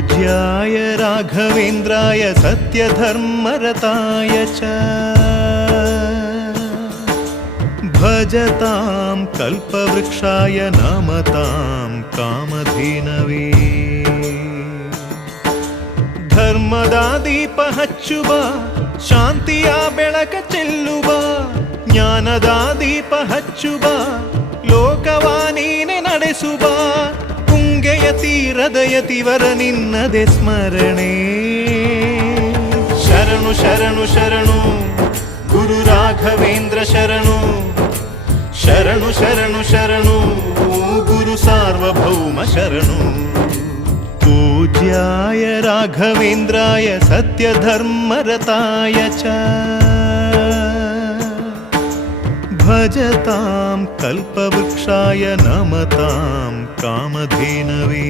पूज्याय राघवेन्द्राय सत्यधर्मरताय च भजतां कल्पवृक्षाय नमतां कामधेनवे ಧರ್ಮದ ದೀಪ ಹಚ್ಚುವ ಶಾಂತಿಯ ಬೆಳಕ ಚೆಲ್ಲುವ ಜ್ಞಾನದ ದೀಪ ಹಚ್ಚುವ ಲೋಕವ ನೀನೆ ನಡೆಸುವ ತುಂಗೆಯ ತೀರದ ಯತಿವರ ನಿನ್ನದೆ ಸ್ಮರಣೆ ಶರಣು ಶರಣು ಶರಣು ಗುರು ರಾಘವೇಂದ್ರ ಶರಣು ಶರಣು ಶರಣು ಶರಣು ಗುರು ಸಾರ್ವಭೌಮ ಶರಣು पूज्याय राघवेन्द्राय सत्यधर्मरताय च भजतां कल्पवृक्षाय नमतां कामधेनवे